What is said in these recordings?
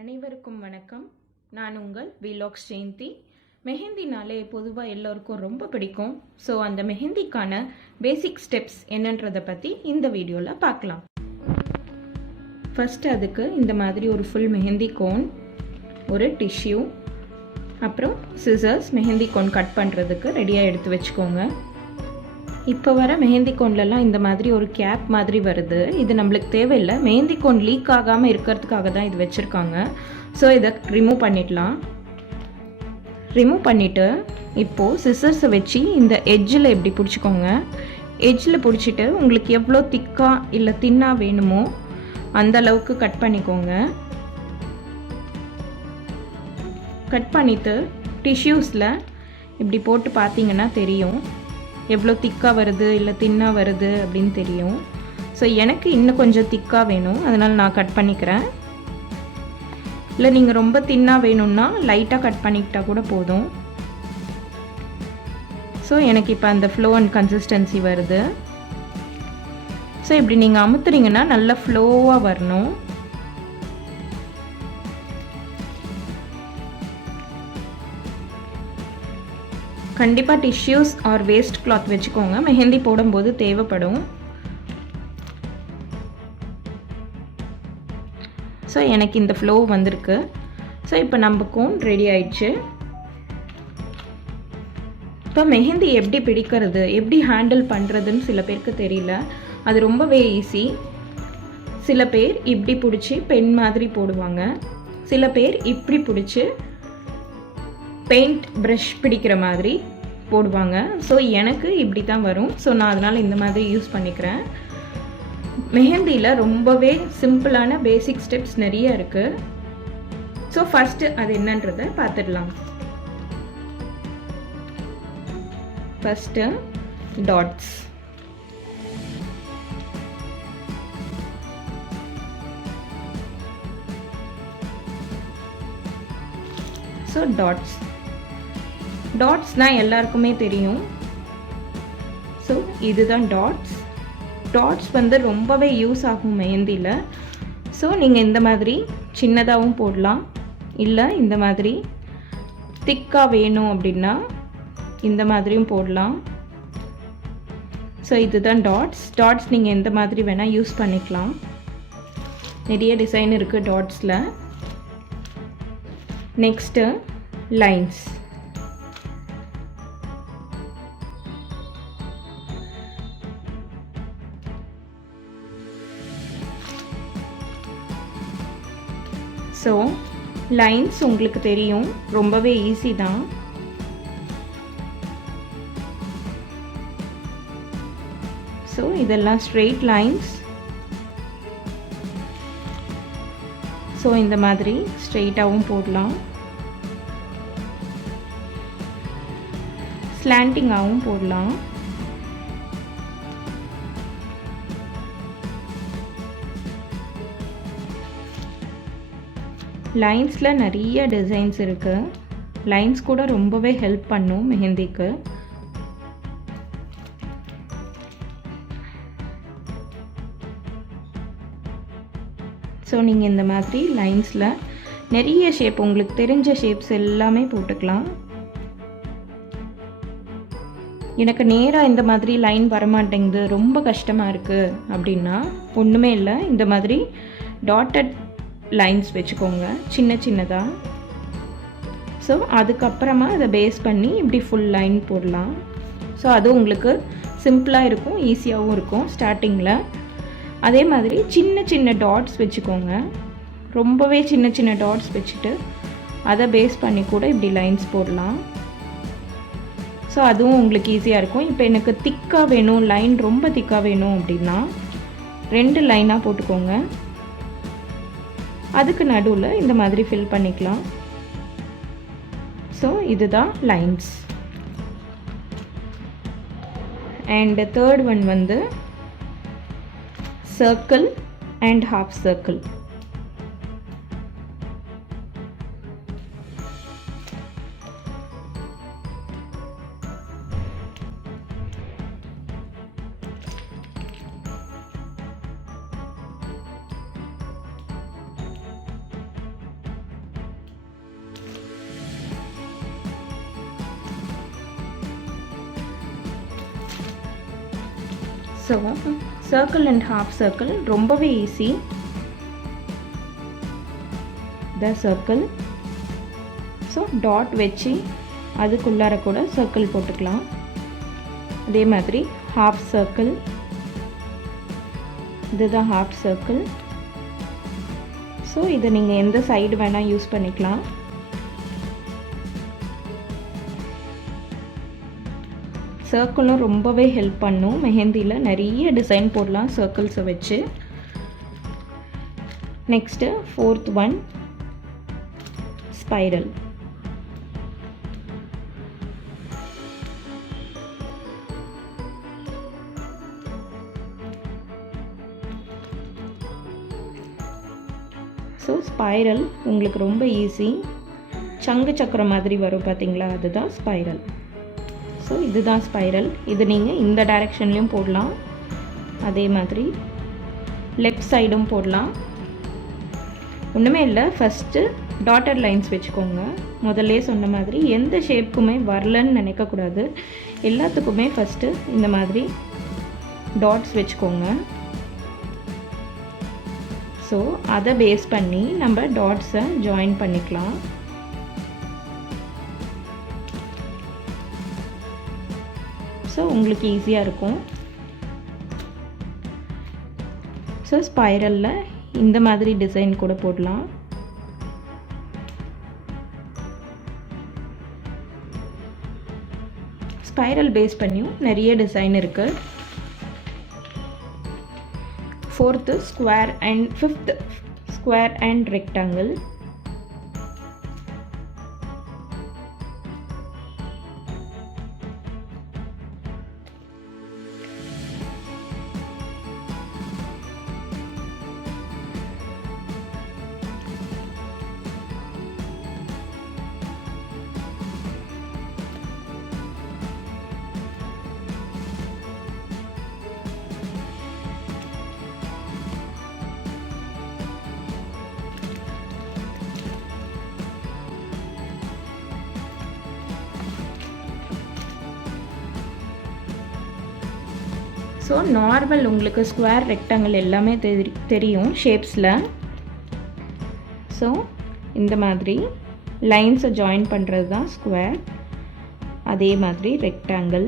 அனைவருக்கும் வணக்கம். நான் உங்கள் விலாக்ஸ் ஜெயந்தி. மெஹந்தினாலே பொதுவாக எல்லோருக்கும் ரொம்ப பிடிக்கும். ஸோ அந்த மெஹந்திக்கான பேசிக் ஸ்டெப்ஸ் என்னன்றதை பற்றி இந்த வீடியோவில் பார்க்கலாம். ஃபஸ்ட்டு அதுக்கு இந்த மாதிரி ஒரு ஃபுல் மெஹந்தி கோன், ஒரு டிஷ்யூ, அப்புறம் சிசர்ஸ் மெஹந்தி கோன் கட் பண்ணுறதுக்கு ரெடியாக எடுத்து வச்சுக்கோங்க. இப்போ வர மெஹந்தி கோன்லலாம் இந்த மாதிரி ஒரு கேப் மாதிரி வருது. இது நம்மளுக்கு தேவையில்லை. மெஹந்தி கோன் லீக் ஆகாமல் இருக்கிறதுக்காக தான் இது வச்சுருக்காங்க. ஸோ இதை ரிமூவ் பண்ணிடலாம். ரிமூவ் பண்ணிவிட்டு இப்போது சிசர்ஸை வச்சு இந்த எட்ஜில் எப்படி பிடிச்சிக்கோங்க. எட்ஜில் பிடிச்சிட்டு உங்களுக்கு எவ்வளோ திக்காக இல்லை தின்னாக வேணுமோ அந்த அளவுக்கு கட் பண்ணிக்கோங்க. கட் பண்ணிவிட்டு டிஷ்யூஸில் இப்படி போட்டு பார்த்தீங்கன்னா தெரியும் எவ்வளோ திக்காக வருது இல்லை தின்னாக வருது அப்படின்னு தெரியும். ஸோ எனக்கு இன்னும் கொஞ்சம் திக்காக வேணும், அதனால் நான் கட் பண்ணிக்கிறேன். இல்லை நீங்கள் ரொம்ப தின்னாக வேணும்னா லைட்டாக கட் பண்ணிக்கிட்டா கூட போதும். ஸோ எனக்கு இப்போ அந்த ஃப்ளோ அண்ட் கன்சிஸ்டன்சி வருது. ஸோ இப்படி நீங்கள் அமுத்துறீங்கன்னா நல்லா ஃப்ளோவாக வரணும். கண்டிப்பாக டிஷ்யூஸ் ஆர் வேஸ்ட் கிளாத் வச்சுக்கோங்க, மெஹந்தி போடும்போது தேவைப்படும். ஸோ எனக்கு இந்த ஃப்ளோ வந்திருக்கு. ஸோ இப்போ நம்ம கோன் ரெடி ஆயிடுச்சு. இப்போ மெஹந்தி எப்படி பிடிக்கிறது, எப்படி ஹேண்டில் பண்ணுறதுன்னு சில பேருக்கு தெரியல. அது ரொம்பவே ஈஸி. சில பேர் இப்படி பிடிச்சி பென் மாதிரி போடுவாங்க, சில பேர் இப்படி பிடிச்சி பெயிண்ட் ப்ரஷ் பிடிக்கிற மாதிரி போடுவாங்க. ஸோ எனக்கு இப்படி தான் வரும். ஸோ நான் அதனால் இந்த மாதிரி யூஸ் பண்ணிக்கிறேன். மெஹந்தியில் ரொம்பவே சிம்பிளான பேசிக் ஸ்டெப்ஸ் நிறைய இருக்குது. ஸோ ஃபஸ்ட்டு அது என்னன்றதை பார்த்துடலாம். First dots. ஸோ டாட்ஸ்னால் எல்லாருக்குமே தெரியும். ஸோ இதுதான் டாட்ஸ். டாட்ஸ் வந்து ரொம்பவே யூஸ் ஆகும் மெஹந்தியில். ஸோ நீங்கள் இந்த மாதிரி சின்னதாகவும் போடலாம், இல்லை இந்த மாதிரி திக்காக வேணும் அப்படின்னா இந்த மாதிரியும் போடலாம். ஸோ இதுதான் டாட்ஸ் நீங்கள் எந்த மாதிரி வேணால் யூஸ் பண்ணிக்கலாம். நிறைய டிசைன் இருக்குது டாட்ஸில். Next lines. ஸோ லைன்ஸ் உங்களுக்கு தெரியும், ரொம்பவே ஈஸி தான். ஸோ இதெல்லாம் ஸ்ட்ரெயிட் லைன்ஸ். ஸோ இந்த மாதிரி ஸ்ட்ரெயிட்டாகவும் போடலாம், ஸ்லாண்டிங்காகவும் போடலாம். லைன்ஸில் நிறைய டிசைன்ஸ் இருக்குது. லைன்ஸ் கூட ரொம்பவே ஹெல்ப் பண்ணும் மெஹந்திக்கு. ஸோ நீங்கள் இந்த மாதிரி லைன்ஸில் நிறைய ஷேப், உங்களுக்கு தெரிஞ்ச ஷேப்ஸ் எல்லாமே போட்டுக்கலாம். எனக்கு நேராக இந்த மாதிரி லைன் வரமாட்டேங்குது, ரொம்ப கஷ்டமாக இருக்குது அப்படின்னா ஒன்றுமே இல்லை, இந்த மாதிரி டாட்டட் லைன்ஸ் வச்சுக்கோங்க சின்ன சின்னதாக. ஸோ அதுக்கப்புறமா அதை பேஸ் பண்ணி இப்படி ஃபுல் லைன் போடலாம். ஸோ அது உங்களுக்கு சிம்பிளாக இருக்கும், ஈஸியாகவும் இருக்கும் ஸ்டார்டிங்கில். அதே மாதிரி சின்ன சின்ன டாட்ஸ் வச்சுக்கோங்க, ரொம்பவே சின்ன சின்ன டாட்ஸ் வச்சுட்டு அதை பேஸ் பண்ணி கூட இப்படி லைன்ஸ் போடலாம். ஸோ அதுவும் உங்களுக்கு ஈஸியாக இருக்கும். இப்போ எனக்கு திக்காக வேணும், லைன் ரொம்ப திக்காக வேணும் அப்படின்னா 2 லைனாக போட்டுக்கோங்க. அதுக்கு நடுவில் இந்த மாதிரி ஃபில் பண்ணிக்கலாம். ஸோ இதுதான் லைன்ஸ். அண்ட் தேர்ட் ஒன் வந்து circle and half circle. So circle and half circle ரொம்பவே easy. The circle. So dot வச்சு அதுக்குள்ளார கூட சர்க்கிள் போட்டுக்கலாம். அதே மாதிரி ஹாஃப் சர்க்கிள், இதுதான் ஹாஃப் சர்க்கிள். ஸோ இதை நீங்கள் எந்த சைடு வேணால் யூஸ் பண்ணிக்கலாம். சர்க்கிளும் ரொம்பவே ஹெல்ப் பண்ணும். மெஹந்தியில் நிறைய டிசைன் போடலாம் சர்க்கிள்ஸை வச்சு. Next 4th one spiral. So spiral உங்களுக்கு ரொம்ப ஈஸி. சங்கு சக்கரம் மாதிரி வரும் பார்த்தீங்களா, அதுதான் ஸ்பைரல். ஸோ இதுதான் ஸ்பைரல். இது நீங்கள் இந்த டைரெக்ஷன்லேயும் போடலாம், அதே மாதிரி லெஃப்ட் சைடும் போடலாம். ஒன்றுமே இல்லை, ஃபஸ்ட்டு டாட்டட் லைன்ஸ் வச்சுக்கோங்க. முதல்ல சொன்ன மாதிரி எந்த ஷேப்புக்குமே வரலன்னு நினைக்கக்கூடாது. எல்லாத்துக்குமே ஃபஸ்ட்டு இந்த மாதிரி டாட்ஸ் வச்சுக்கோங்க. ஸோ அதை பேஸ் பண்ணி நம்ம டாட்ஸை ஜாயின் பண்ணிக்கலாம். ஸோ உங்களுக்கு ஈஸியாக இருக்கும். ஸோ ஸ்பைரலில் இந்த மாதிரி டிசைன் கூட போடலாம். ஸ்பைரல் பேஸ் பண்ணியும் நிறைய டிசைன் இருக்குது. 4th square and 5th square and rectangle. So normal உங்களுக்கு ஸ்கொயர் ரெக்டாங்கிள் எல்லாமே தெரியும் ஷேப்ஸில். ஸோ இந்த மாதிரி லைன்ஸை ஜாயின் பண்ணுறது தான் ஸ்கொயர், அதே மாதிரி ரெக்டாங்கிள்.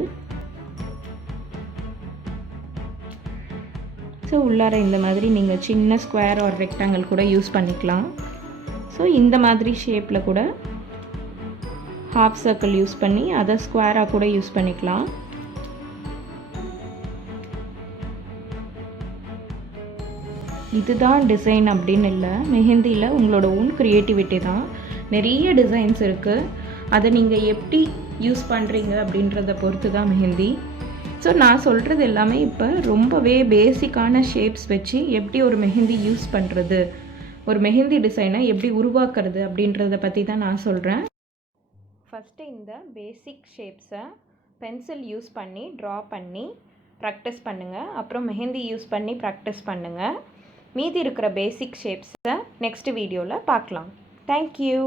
ஸோ உள்ளார இந்த மாதிரி நீங்கள் சின்ன ஸ்கொயர் ஒரு ரெக்டாங்கிள் கூட யூஸ் பண்ணிக்கலாம். ஸோ இந்த மாதிரி ஷேப்பில் கூட ஹாஃப் சர்க்கிள் யூஸ் பண்ணி அதை ஸ்கொயராக கூட யூஸ் பண்ணிக்கலாம். இதுதான் டிசைன் அப்படின்னு இல்லை, மெஹந்தியில் உங்களோட ஓன் க்ரியேட்டிவிட்டி தான். நிறைய டிசைன்ஸ் இருக்குது, அதை நீங்கள் எப்படி யூஸ் பண்ணுறீங்க அப்படின்றத பொறுத்து தான் மெஹந்தி. ஸோ நான் சொல்கிறது எல்லாமே இப்போ ரொம்பவே பேசிக்கான ஷேப்ஸ் வச்சு எப்படி ஒரு மெஹந்தி யூஸ் பண்ணுறது, ஒரு மெஹந்தி டிசைனை எப்படி உருவாக்குறது அப்படின்றத பற்றி தான் நான் சொல்கிறேன். ஃபஸ்ட்டு இந்த பேசிக் ஷேப்ஸை பென்சில் யூஸ் பண்ணி ட்ரா பண்ணி ப்ராக்டிஸ் பண்ணுங்கள். அப்புறம் மெஹந்தி யூஸ் பண்ணி ப்ராக்டிஸ் பண்ணுங்கள். மீதி இருக்கிற பேசிக் ஷேப்ஸை நெக்ஸ்ட் வீடியோவில் பார்க்கலாம். தேங்க்யூ.